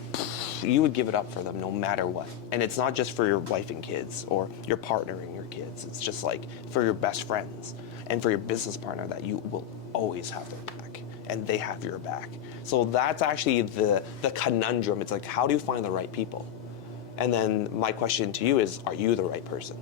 you would give it up for them no matter what. And it's not just for your wife and kids or your partner and your kids. It's just like for your best friends and for your business partner that you will always have their back and they have your back. So that's actually the conundrum. It's like, how do you find the right people? And then my question to you is, are you the right person?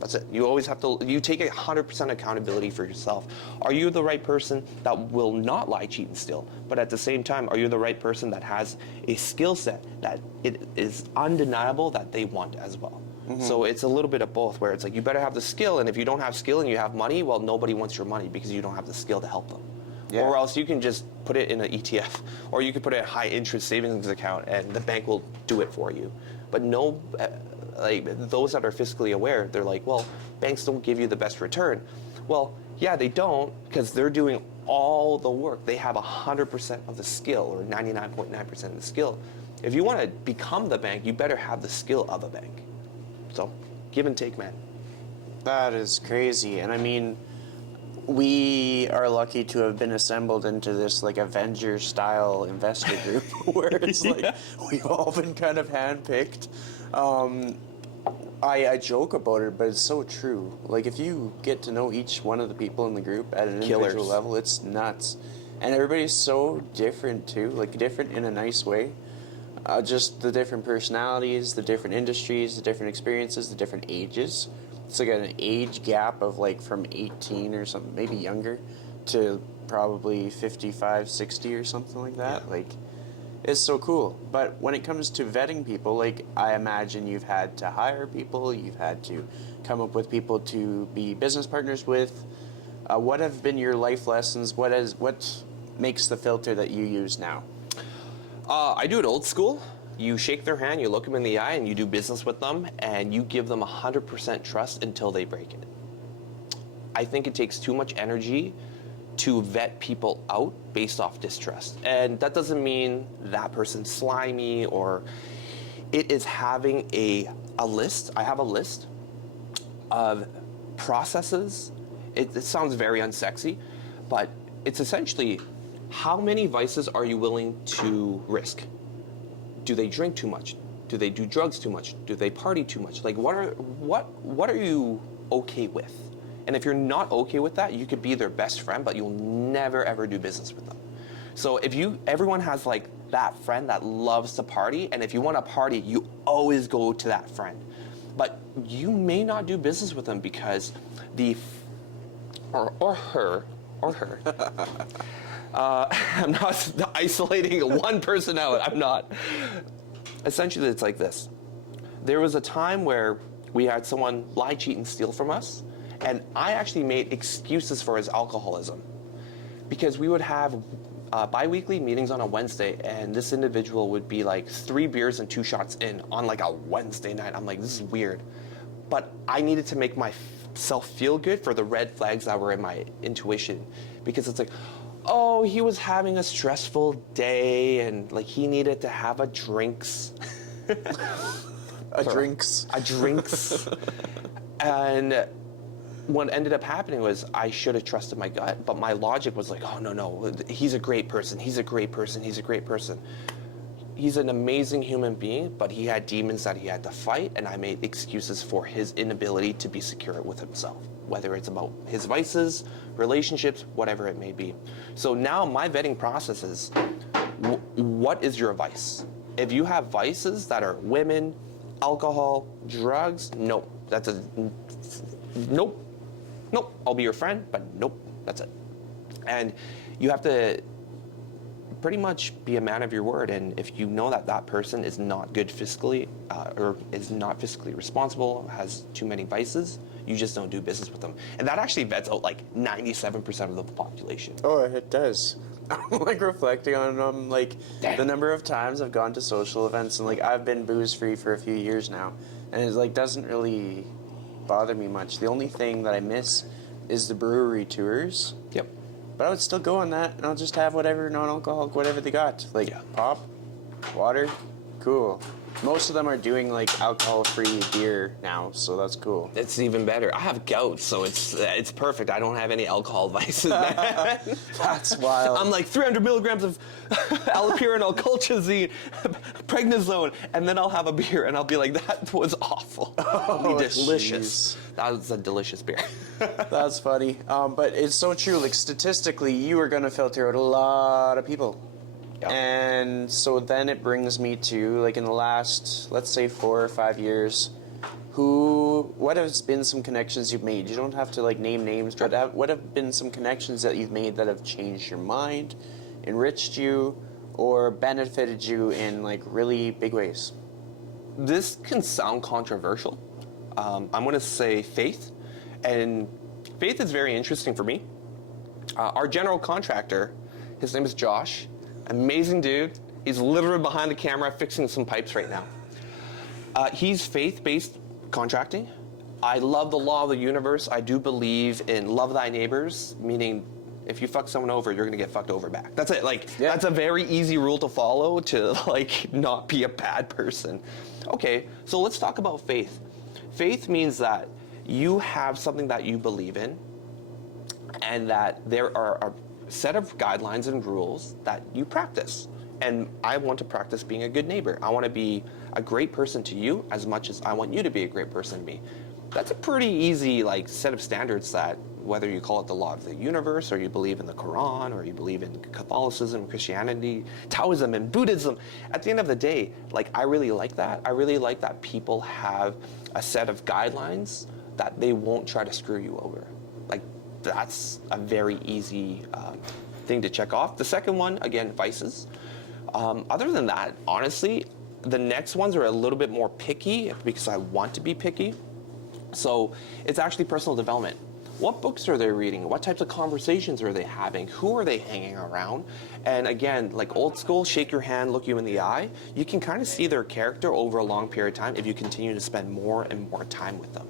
That's it. You always have to, you take 100% accountability for yourself. Are you the right person that will not lie, cheat, and steal? But at the same time, are you the right person that has a skill set that it is undeniable that they want as well? Mm-hmm. So it's a little bit of both, where it's like, you better have the skill, and if you don't have skill and you have money, well, nobody wants your money because you don't have the skill to help them. Yeah. Or else you can just put it in an ETF, or you could put it in a high interest savings account and the bank will do it for you. But no, like those that are fiscally aware, they're like, well, banks don't give you the best return. Well, yeah, they don't, because they're doing all the work. They have 100% of the skill, or 99.9% of the skill. If you want to become the bank, you better have the skill of a bank. So, give and take, man. That is crazy. And I mean, we are lucky to have been assembled into this like Avengers style investor group where it's like we've all been kind of handpicked. I joke about it, but it's so true. Like if you get to know each one of the people in the group at an individual level, it's nuts. And everybody's so different too, like different in a nice way. Just the different personalities, the different industries, the different experiences, the different ages. It's like an age gap of like from 18 or something, maybe younger, to probably 55, 60 or something like that. Yeah. Like, it's so cool. But when it comes to vetting people, like I imagine you've had to hire people, you've had to come up with people to be business partners with. What have been your life lessons? What makes the filter that you use now? I do it old school. You shake their hand, you look them in the eye, and you do business with them, and you give them 100% trust until they break it. I think it takes too much energy to vet people out based off distrust. And that doesn't mean that person's slimy, or it is having a list. I have a list of processes. It sounds very unsexy, but it's essentially, how many vices are you willing to risk? Do they drink too much? Do they do drugs too much? Do they party too much? Like, what are you okay with? And if you're not okay with that, you could be their best friend, but you'll never ever do business with them. So everyone has like that friend that loves to party, and if you want to party, you always go to that friend. But you may not do business with them because or her I'm not isolating one person out. I'm not. Essentially, it's like this. There was a time where we had someone lie, cheat, and steal from us, and I actually made excuses for his alcoholism. Because we would have bi-weekly meetings on a Wednesday, and this individual would be like 3 beers and 2 shots in on like a Wednesday night. I'm like, this is weird. But I needed to make myself feel good for the red flags that were in my intuition. Because it's like, oh, he was having a stressful day, and like he needed to have a drinks. A drinks. And what ended up happening was I should have trusted my gut, but my logic was like, oh, no, he's a great person. He's a great person. He's an amazing human being, but he had demons that he had to fight, and I made excuses for his inability to be secure with himself, whether it's about his vices, relationships, whatever it may be. So now my vetting process is, what is your vice? If you have vices that are women, alcohol, drugs, nope. Nope. I'll be your friend, but nope, that's it. And you have to pretty much be a man of your word. And if you know that that person is not good fiscally, or is not fiscally responsible, has too many vices, you just don't do business with them. And that actually vets out like 97% of the population. Oh, it does. I'm like reflecting on like the number of times I've gone to social events, and like I've been booze free for a few years now, and it like doesn't really bother me much. The only thing that I miss is the brewery tours. Yep. But I would still go on that, and I'll just have whatever non-alcoholic, whatever they got. Like pop, water, cool. Most of them are doing like alcohol-free beer now, so that's cool. It's even better. I have gout, so it's perfect. I don't have any alcohol vices. That's wild. I'm like 300 milligrams of allopurinol, colchicine, prednisone, and then I'll have a beer, and I'll be like, that was awful. Oh, delicious. Geez. That was a delicious beer. That's funny. But it's so true. Like statistically, you are going to filter out a lot of people. Yep. And so then it brings me to, like, in the last, let's say 4 or 5 years, what has been some connections you've made? You don't have to, like, name names, but what have been some connections that you've made that have changed your mind, enriched you, or benefited you in, like, really big ways? This can sound controversial. I'm going to say faith. And faith is very interesting for me. Our general contractor, his name is Josh. Amazing dude. He's literally behind the camera fixing some pipes right now. He's faith-based contracting. I love the law of the universe. I do believe in love thy neighbors, meaning if you fuck someone over, you're gonna get fucked over back. That's it. Like, That's a very easy rule to follow to like not be a bad person. Okay, so let's talk about faith. Faith means that you have something that you believe in, and that there are a set of guidelines and rules that you practice. And I want to practice being a good neighbor. I want to be a great person to you as much as I want you to be a great person to me. That's a pretty easy like set of standards that, whether you call it the law of the universe, or you believe in the Quran, or you believe in Catholicism, Christianity, Taoism, and Buddhism, at the end of the day, like I really like that. I really like that people have a set of guidelines that they won't try to screw you over. Like, that's a very easy thing to check off. The second one, again, vices. Other than that, honestly, the next ones are a little bit more picky because I want to be picky. So it's actually personal development. What books are they reading? What types of conversations are they having? Who are they hanging around? And again, like old school, shake your hand, look you in the eye. You can kind of see their character over a long period of time if you continue to spend more and more time with them.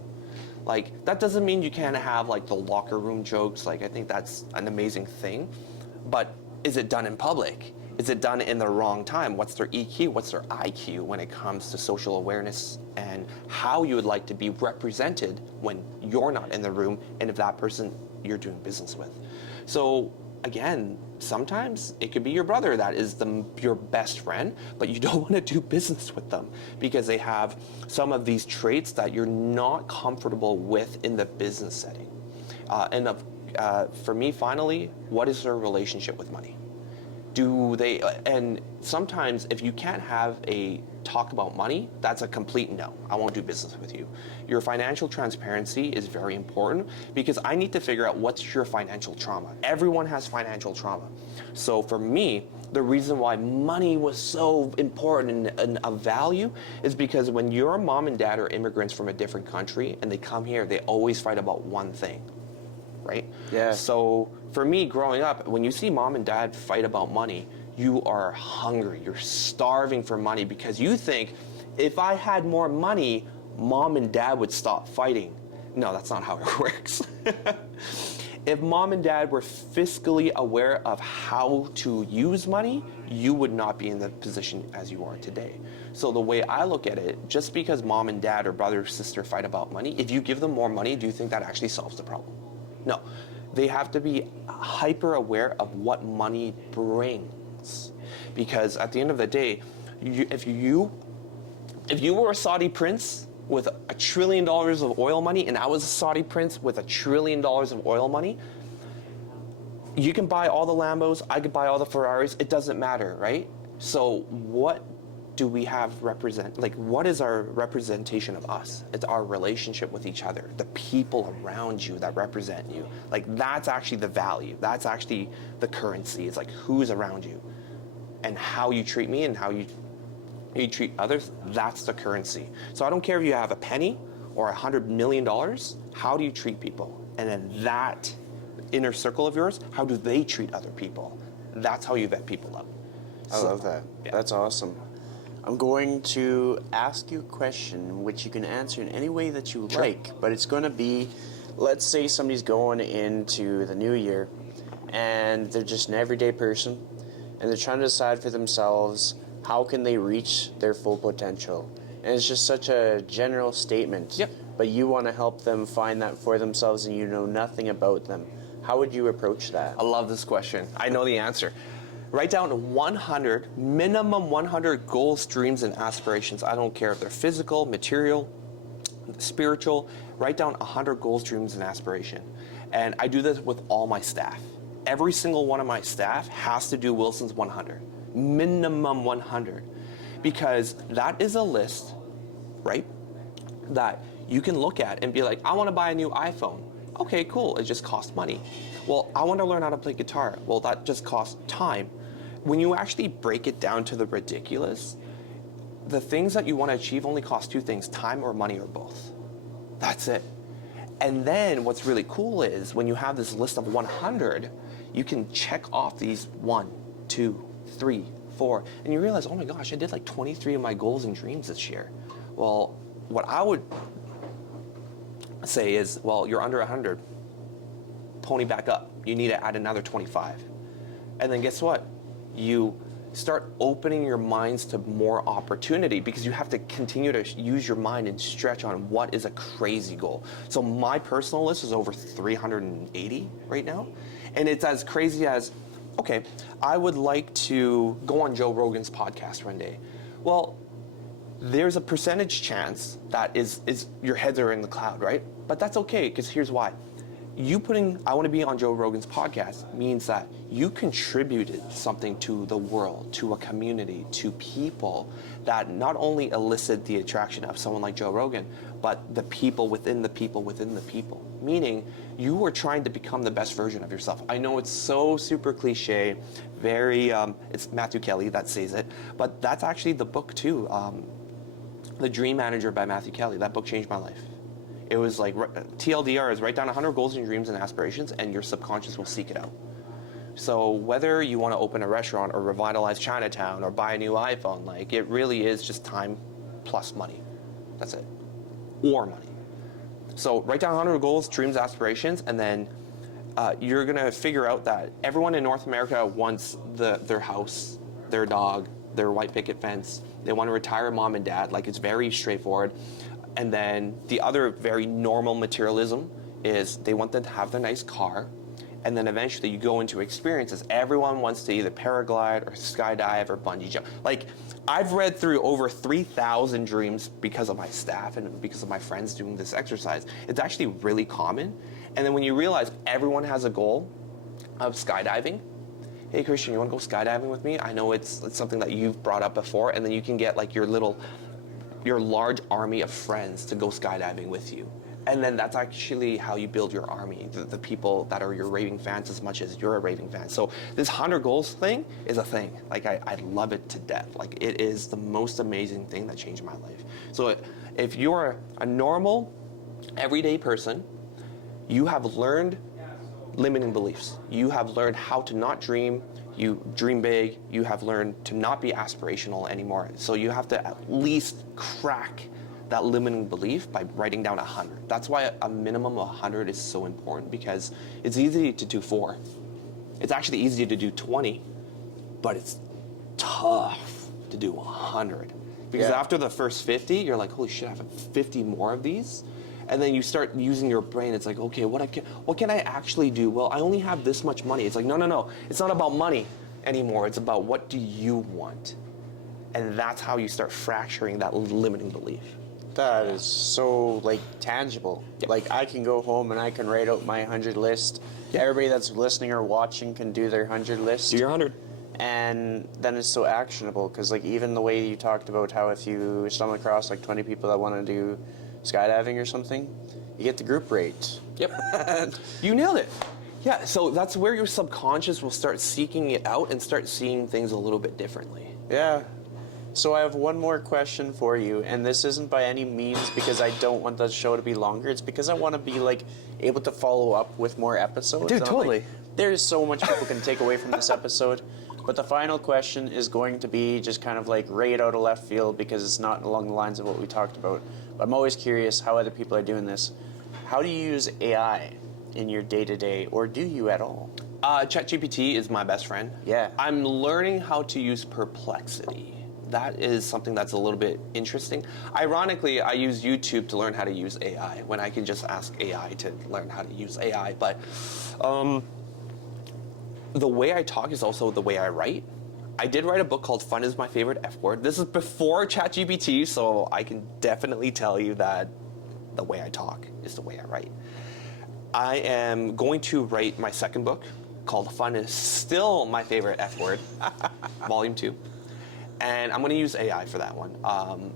Like, that doesn't mean you can't have, like, the locker room jokes. Like, I think that's an amazing thing. But is it done in public? Is it done in the wrong time? What's their EQ? What's their IQ when it comes to social awareness and how you would like to be represented when you're not in the room and if that person you're doing business with? So, again, sometimes it could be your brother that is your best friend, but you don't want to do business with them because they have some of these traits that you're not comfortable with in the business setting. For me, finally, what is their relationship with money? Do they, and sometimes if you can't have a talk about money, that's a complete no. I won't do business with you. Your financial transparency is very important because I need to figure out what's your financial trauma. Everyone has financial trauma. So for me, the reason why money was so important and of value is because when your mom and dad are immigrants from a different country and they come here, they always fight about one thing, right? Yeah. So for me, growing up, when you see mom and dad fight about money, you are hungry. You're starving for money because you think, if I had more money, mom and dad would stop fighting. No, that's not how it works. If mom and dad were fiscally aware of how to use money, you would not be in the position as you are today. So the way I look at it, just because mom and dad or brother or sister fight about money, if you give them more money, do you think that actually solves the problem? No. They have to be hyper aware of what money brings. Because at the end of the day, if you were a Saudi prince with $1 trillion of oil money, and I was a Saudi prince with $1 trillion of oil money, you can buy all the Lambos, I could buy all the Ferraris, it doesn't matter, right? So what do we have represent, like what is our representation of us? It's our relationship with each other, the people around you that represent you. Like that's actually the value, that's actually the currency. It's like who's around you and how you treat me and how you treat others, that's the currency. So I don't care if you have a penny or $100 million, how do you treat people? And then that inner circle of yours, how do they treat other people? That's how you vet people up. I love that. Yeah. That's awesome. I'm going to ask you a question which you can answer in any way that you like, but it's going to be, let's say somebody's going into the new year and they're just an everyday person and they're trying to decide for themselves how can they reach their full potential. And it's just such a general statement, yep. But you want to help them find that for themselves and you know nothing about them. How would you approach that? I love this question. I know the answer. Write down 100, minimum 100 goals, dreams, and aspirations. I don't care if they're physical, material, spiritual. Write down 100 goals, dreams, and aspiration. And I do this with all my staff. Every single one of my staff has to do Wilson's 100. Minimum 100. Because that is a list, right, that you can look at and be like, I want to buy a new iPhone. Okay, cool, it just costs money. Well, I want to learn how to play guitar. Well, that just costs time. When you actually break it down to the ridiculous, the things that you want to achieve only cost two things, time or money or both. That's it. And then what's really cool is when you have this list of 100, you can check off these 1, 2, 3, 4, and you realize, oh my gosh, I did like 23 of my goals and dreams this year. Well, what I would say is, well, you're under 100. Pony back up. You need to add another 25. And then guess what? You start opening your minds to more opportunity because you have to continue to use your mind and stretch on what is a crazy goal. So my personal list is over 380 right now. And it's as crazy as, okay, I would like to go on Joe Rogan's podcast one day. Well, there's a percentage chance that is your heads are in the cloud, right? But that's okay, because here's why. You putting, I want to be on Joe Rogan's podcast means that you contributed something to the world, to a community, to people that not only elicit the attraction of someone like Joe Rogan, but the people within the people within the people. Meaning, you were trying to become the best version of yourself. I know it's so super cliche, very, it's Matthew Kelly that says it, but that's actually the book too. The Dream Manager by Matthew Kelly. That book changed my life. It was like, TLDR is write down 100 goals and dreams and aspirations and your subconscious will seek it out. So whether you want to open a restaurant or revitalize Chinatown or buy a new iPhone, like it really is just time plus money. That's it. Or money. So write down 100 goals, dreams, aspirations, and then you're going to figure out that everyone in North America wants their house, their dog, their white picket fence. They want to retire mom and dad. Like it's very straightforward. And then the other very normal materialism is they want them to have their nice car. And then eventually you go into experiences. Everyone wants to either paraglide or skydive or bungee jump. Like I've read through over 3,000 dreams because of my staff and because of my friends doing this exercise. It's actually really common. And then when you realize everyone has a goal of skydiving, hey Christian, you want to go skydiving with me? I know it's something that you've brought up before, and then you can get like your large army of friends to go skydiving with you. And then that's actually how you build your army, the people that are your raving fans as much as you're a raving fan. So this 100 goals thing is a thing. Like I love it to death. Like it is the most amazing thing that changed my life. So if you're a normal, everyday person, you have learned limiting beliefs. You have learned how to not dream. You dream big. You have learned to not be aspirational anymore. So you have to at least crack that limiting belief by writing down 100. That's why a minimum of 100 is so important, because it's easy to do 4. It's actually easy to do 20, but it's tough to do 100. Because after the first 50, you're like, holy shit, I have 50 more of these. And then you start using your brain. It's like, okay, what can I actually do? Well, I only have this much money. It's like, no. It's not about money anymore. It's about what do you want? And that's how you start fracturing that limiting belief. That is so like tangible. Yep. Like I can go home and I can write out my 100 list. Yep. Everybody that's listening or watching can do their 100 list. Do your 100. And then it's so actionable, because like even the way you talked about how if you stumble across like 20 people that want to do skydiving or something, you get the group rate. Yep. You nailed it. Yeah, so that's where your subconscious will start seeking it out and start seeing things a little bit differently. Yeah. So I have one more question for you, and this isn't by any means because I don't want the show to be longer. It's because I want to be like able to follow up with more episodes. Dude, totally. Like, there's so much people can take away from this episode. But the final question is going to be just kind of like right out of left field, because it's not along the lines of what we talked about. But I'm always curious how other people are doing this. How do you use AI in your day-to-day, or do you at all? ChatGPT is my best friend. Yeah. I'm learning how to use Perplexity. That is something that's a little bit interesting. Ironically, I use YouTube to learn how to use AI when I can just ask AI to learn how to use AI. But the way I talk is also the way I write. I did write a book called Fun is My Favorite F Word. This is before ChatGPT, so I can definitely tell you that the way I talk is the way I write. I am going to write my second book called Fun is Still My Favorite F Word, Volume 2. And I'm going to use AI for that one.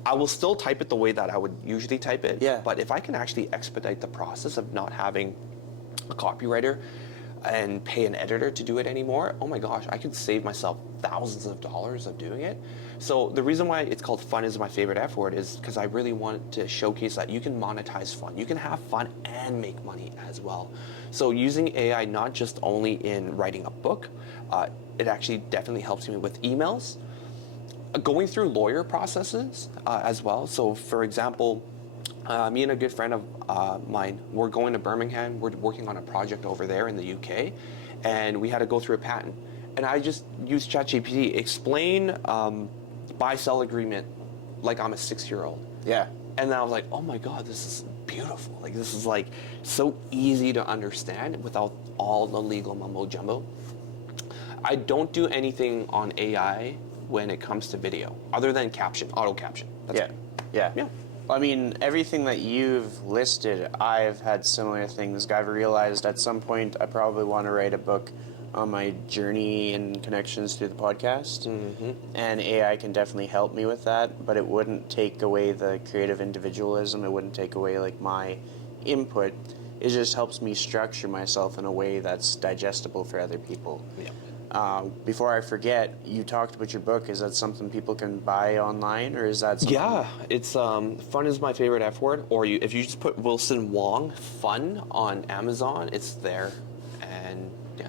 I will still type it the way that I would usually type it. Yeah. But if I can actually expedite the process of not having a copywriter and pay an editor to do it anymore, oh my gosh, I could save myself thousands of dollars of doing it. So the reason why it's called Fun is My Favorite F Word is because I really want to showcase that you can monetize fun. You can have fun and make money as well. So using AI not just only in writing a book, it actually definitely helps me with emails, going through lawyer processes as well. So for example, me and a good friend of mine, we're going to Birmingham. We're working on a project over there in the UK, and we had to go through a patent. And I just used ChatGPT, explain buy-sell agreement like I'm a 6-year-old. Yeah. And then I was like, oh my God, this is beautiful. Like this is like so easy to understand without all the legal mumbo jumbo. I don't do anything on AI when it comes to video, other than caption, auto caption. That's it. Yeah. I mean, everything that you've listed, I've had similar things. I've realized at some point I probably want to write a book on my journey and connections through the podcast. Mm-hmm. And AI can definitely help me with that, but it wouldn't take away the creative individualism. It wouldn't take away like my input. It just helps me structure myself in a way that's digestible for other people. Yeah. Before I forget, you talked about your book. Is that something people can buy online, or is that something? Yeah, it's Fun is My Favorite F Word, or if you just put Wilson Wong Fun on Amazon, it's there. And yeah,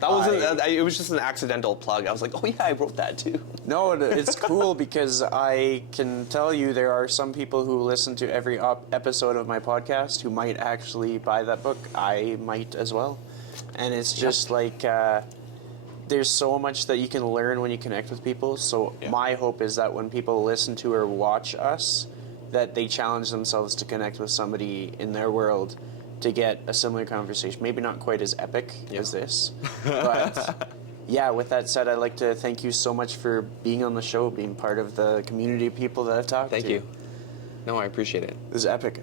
that wasn't. It was just an accidental plug. I was like, oh yeah, I wrote that too. No, it's cool because I can tell you there are some people who listen to every episode of my podcast who might actually buy that book. I might as well, and it's just like. There's so much that you can learn when you connect with people. So my hope is that when people listen to or watch us, that they challenge themselves to connect with somebody in their world to get a similar conversation. Maybe not quite as epic as this. But yeah, with that said, I'd like to thank you so much for being on the show, being part of the community of people that I've talked to. Thank you. No, I appreciate it. This is epic.